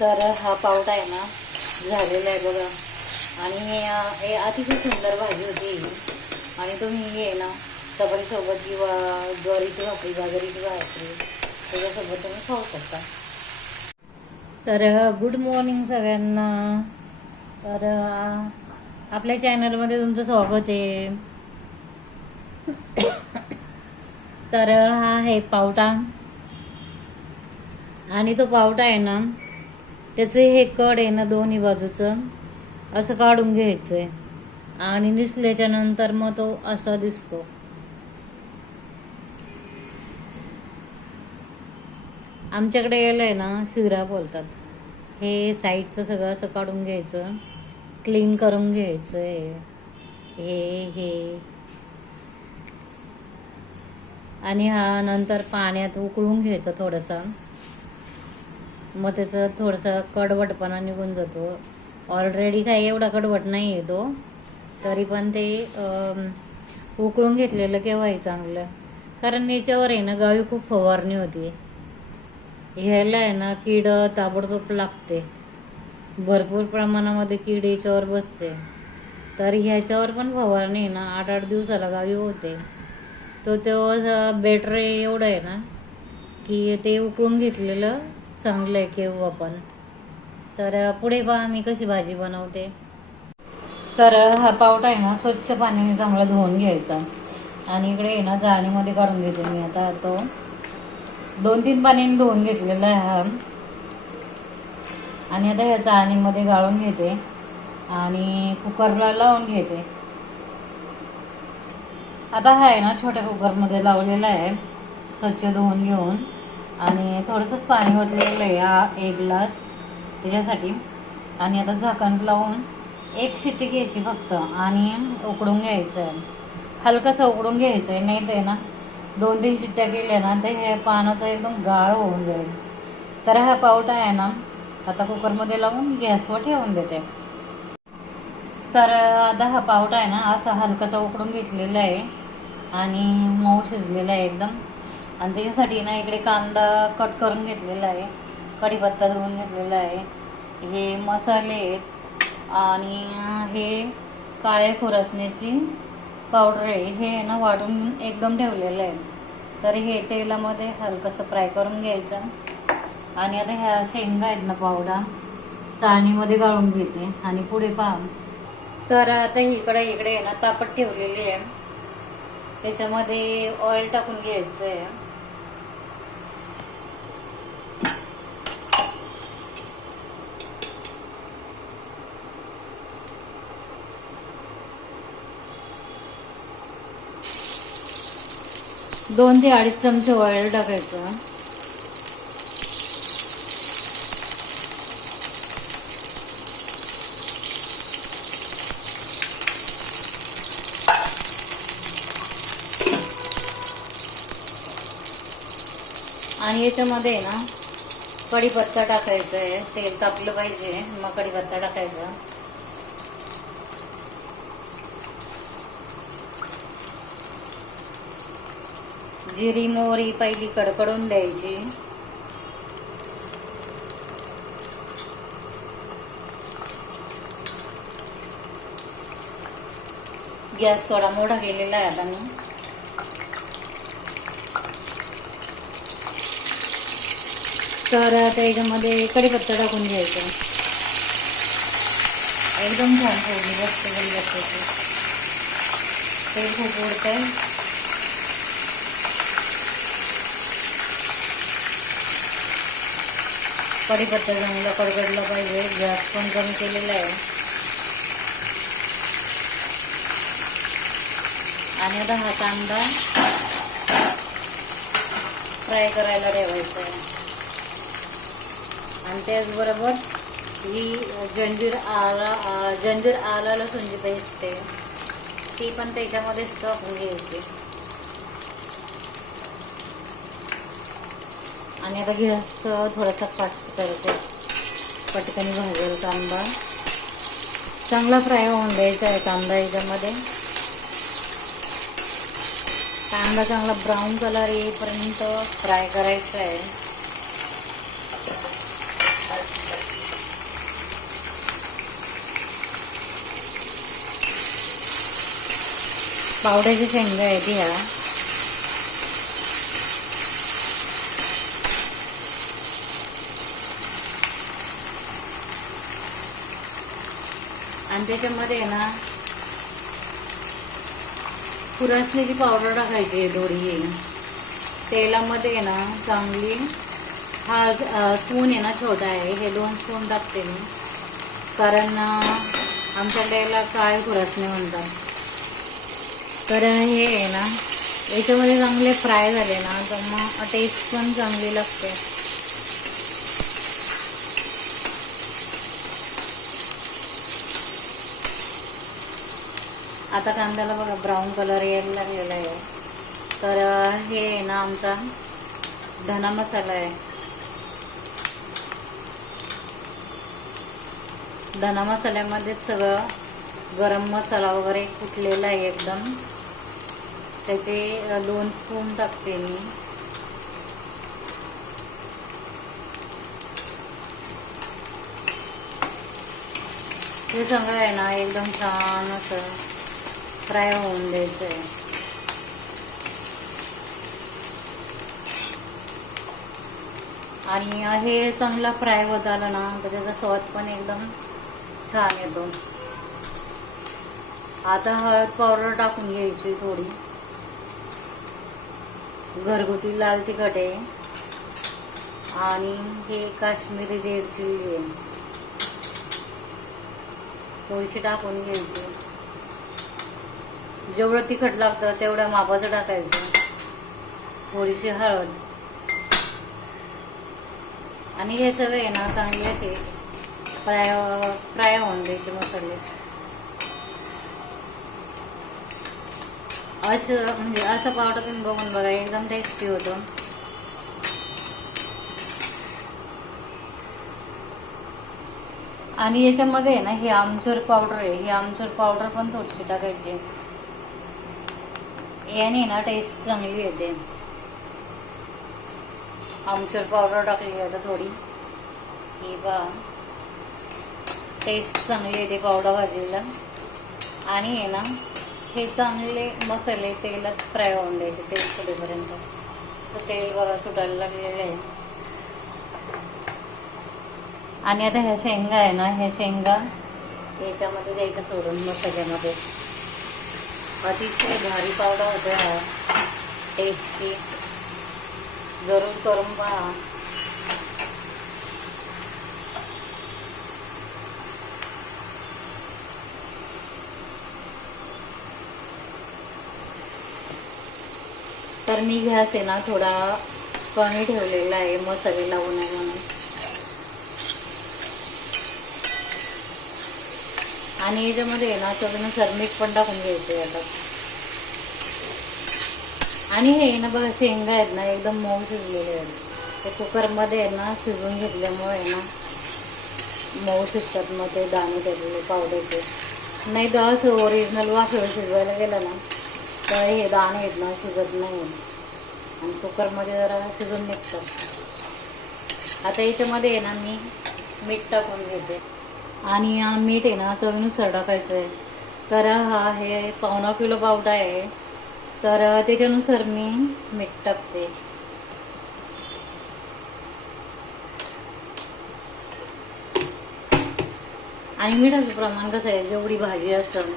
तर हा पावटा आहे ना झालेला आहे बघा. आणि हे अतिशय सुंदर भाजी होती ही. आणि तुम्ही हे ना चपातीसोबत किंवा ज्वारीची भाकरी बाजरीची भाकरी त्याच्यासोबत तुम्ही खाऊ शकता. तर गुड मॉर्निंग सगळ्यांना. तर आपल्या चॅनलमध्ये तुमचं स्वागत आहे. तर हा आहे पावटा. आणि तो पावटा आहे ना त्याचे हे कड आहे ना दोन्ही बाजूचं असं काढून घ्यायचं आहे. आणि निसल्याच्या नंतर मग तो असा दिसतो. आमच्याकडे यायला आहे ना शिरा बोलतात. हे साईडचं सगळं असं काढून घ्यायचं, क्लीन करून घ्यायचं हे आणि हा नंतर पाण्यात उकळून घ्यायचा थोडासा. मग त्याचं थोडंसं कडवटपणा निघून जातो. ऑलरेडी काही एवढा कडवट नाही आहे तो, तरी पण ते उकळून घेतलेलं केव्हाही चांगलं. कारण याच्यावर आहे ना गावी खूप फवारणी होती. ह्याला आहे ना कीड ताबडतोब लागते, भरपूर प्रमाणामध्ये कीड याच्यावर बसते. तर ह्याच्यावर पण फवारणी आहे ना 8-8 दिवसाला गावी होते. तो तेव्हा बेटर एवढं आहे ना की ते उकळून घेतलेलं चांगलं आहे केव्हा पण. तर पुढे पहा मी कशी भाजी बनवते. तर हा पावटा आहे ना स्वच्छ पाण्याने चांगला धुवून घ्यायचा. आणि इकडे आहे ना चाळणीमध्ये काढून घेते मी. आता तो 2-3 पाण्याने धुवून घेतलेला आहे हा. आणि आता ह्या चाळणीमध्ये गाळून घेते आणि कुकरला लावून घेते. आता हा आहे ना छोट्या कुकरमध्ये लावलेला आहे स्वच्छ धुवून घेऊन. आणि थोडंसंच पाणी ओतलेलं आहे 1 ग्लास त्याच्यासाठी. आणि आता झाकण लावून 1 शिट्टी घ्यायची फक्त आणि उकडून घ्यायचं आहे. हलकंसं उकडून घ्यायचं आहे, नाही तर ना 2-3 शिट्ट्या केल्या ना तर हे पानाचं एकदम गाळ होऊन जाईल. तर हा पावटा आहे ना आता कुकरमध्ये लावून गॅसवर ठेवून देते. तर आता हा पावटा आहे ना असा हलकासा उकडून घेतलेला आहे आणि मऊ शिजलेला आहे एकदम. आणि त्याच्यासाठी ना इकडे कांदा कट करून घेतलेला आहे, कढीपत्ता धुवून घेतलेला आहे, हे मसाले आहेत आणि हे काळे खोरसण्याची पावडर आहे. हे ना वाढून एकदम ठेवलेलं आहे. तर हे तेलामध्ये हलकंसं फ्राय करून घ्यायचं. आणि आता ह्या शेंगा आहेत ना पावडा चाळणीमध्ये गाळून घेते. आणि पुढे पहा. तर आता इकडे आहे ना तापत ठेवलेली आहे, त्याच्यामध्ये ऑइल टाकून घ्यायचं आहे. दोन ते 2.5 चमचे ऑइल टाकायचं. आणि याच्यामध्ये ना कढीपत्ता टाकायचा आहे. तेल तापलं पाहिजे मग कढीपत्ता टाकायचा. जिरी मोहरी पहिली कडकडून द्यायची. गॅस थोडा मोठा केलेला आहे आता मी. तर आता याच्यामध्ये कढीपत्ता टाकून घ्यायचा. एकदम छान फोडणी बसते कढीपत्त्याची. तेल खूप उडतंय. कढीपत्ता चांगला कडकडला पाहिजे. गॅस पण कमी केलेला आहे. आणि आता हा कांदा फ्राय करायला ठेवायचा आहे. आणि त्याचबरोबर ही जंजीर आला लसूणची पेस्ट आहे ती पण त्याच्यामध्येच टाकून घ्यायची. आणि आता गॅस थोडासा फास्ट करायचा. पटकन भाजेल कांदा. चांगला फ्राय होऊन द्यायचा आहे कांदा. याच्यामध्ये कांदा चांगला ब्राऊन कलर येईपर्यंत फ्राय करायचा आहे. पावड्याच्या शेंगा आहेत ह्या. आणि त्याच्यामध्ये ना खुरासणीची पावडर टाकायची थोडी. तेलामध्ये ना चांगली, हा स्पून आहे ना छोटा आहे, हे 2 स्पून टाकते मी, कारण आमच्याकडे याला काळे खुरासणी म्हणतात. तर हे आहे ना याच्यामध्ये चांगले फ्राय झाले ना तर मग टेस्ट पण चांगली लागते. आता कांद्याला बघा ब्राऊन कलर यायला लागलेला आहे. तर हे आहे ना आमचा धना मसाला आहे. धना मसाल्यामध्येच सगळं गरम मसाला वगैरे कुटलेला आहे एकदम. त्याचे 2 स्पून टाकते मी. हे सगळं आहे ना एकदम छान असं फ्राय होऊन द्यायचं आहे. आणि हे चांगला फ्राय होत आलं ना तर त्याचा स्वाद पण एकदम छान येतो. आता हळद पावडर टाकून घ्यायची थोडी. घरगुती लाल तिखट आहे आणि हे काश्मीरी रेड चिली आहे, थोडीशी टाकून घ्यायची. जेवढं तिखट लागतं तेवढ्या मापाचं टाकायचं. थोडीशी हळद आणि हे सगळे ना चांगले असे फ्राय होऊन द्यायचे मसाले. असं म्हणजे असं पावडर तुम्ही बघून बघा, एकदम टेस्टी होतं. आणि याच्यामध्ये ना हे आमचूर पावडर आहे, ही आमचूर पावडर पण थोडीशी टाकायची. याने ना टेस्ट चांगली येते. आमचूर पावडर टाकली आता थोडी, ही बा टेस्ट चांगली येते पावडा भाजीला. आणि हे ना हे चांगले मसाले तेलात फ्राय होऊन द्यायचे तेल सुटेपर्यंत. तर तेल बघा सुटायला लागलेलं आहे. आणि आता ह्या शेंगा आहे ना, ह्या शेंगा याच्यामध्ये द्यायच्या सोडून मसाल्यामध्ये. अतिशय भारी पावडा होतो हा, टेस्टी. जरूर करून पहा. तर मी गॅस आहे ना थोडा कमी ठेवलेला आहे मसाले लावू नये म्हणून. आणि याच्यामध्ये आहे ना चवीनुसार मीठ पण टाकून घ्यायचं आता. आणि हे ना बघा शेंगा आहेत ना एकदम मऊ शिजलेले आहेत. ते कुकरमध्ये आहे ना शिजवून घेतल्यामुळे आहे ना मऊ शिजतात मग ते दाणे त्यातले पावड्याचे. नाही तर असं ओरिजिनल वाफेवर शिजवायला गेलं ना तर हे दाणे आहेत ना शिजत नाही आणि कुकरमध्ये जरा शिजून निघतात. आता याच्यामध्ये आहे ना मी मीठ टाकून घेते. आणि मीठ आहे ना चवीनुसार टाकायचं आहे. तर हा हे 1.25 किलो पावडा आहे, तर त्याच्यानुसार मी मीठ टाकते. आणि मिठाचं प्रमाण कसं आहे, जेवढी भाजी असतं,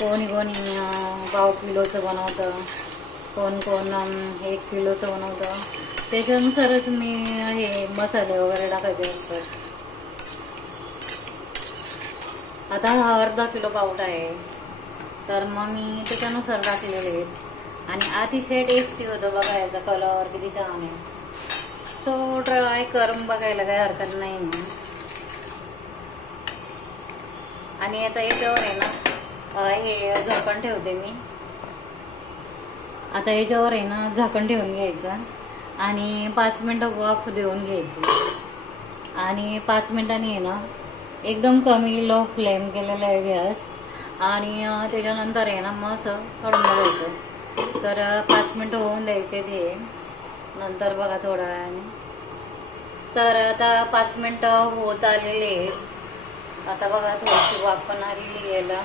कोणी 1 किलोचं बनवतं, कोण 1 किलोचं बनवतं, त्याच्यानुसारच मी हे मसाले वगैरे टाकायचे असतात. आता हा 1/2 किलो पावडा आहे, तर मग मी त्याच्यानुसार टाकलेले आहेत. आणि अतिशय टेस्टी होतं बघा, याचा कलर किती छान आहे. सो ट्राय करून बघायला काही हरकत नाही. आणि आता याच्यावर आहे ना हे झाकण ठेवते मी. आता याच्यावर आहे ना झाकण ठेवून घ्यायचं आणि 5 मिनटं वाफ देऊन घ्यायची. आणि 5 मिनटांनी आहे ना एकदम कमी लो फ्लेम केलेला आहे गॅस. आणि त्याच्यानंतर आहे ना मग असं काढून बघायचं. तर 5 मिनटं होऊन द्यायचे ते. नंतर बघा थोड्या वेळाने. तर आता 5 मिनटं होत आलेले आहेत. आता बघा थोडीशी वाफ पण आलेली याला.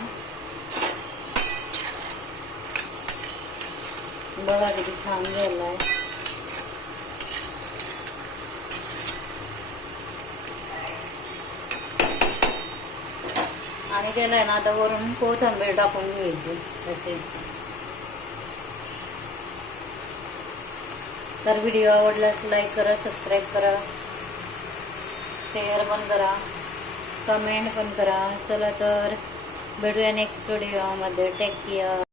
बघा किती छान झाला आहे. आणि त्याला आहे ना आता वरून कोथिंबीर टाकून घ्यायची असे. तर व्हिडिओ आवडल्यास लाईक करा, सबस्क्राईब करा, शेअर पण करा, कमेंट पण करा. चला तर भेटूया नेक्स्ट व्हिडिओमध्ये. Take care.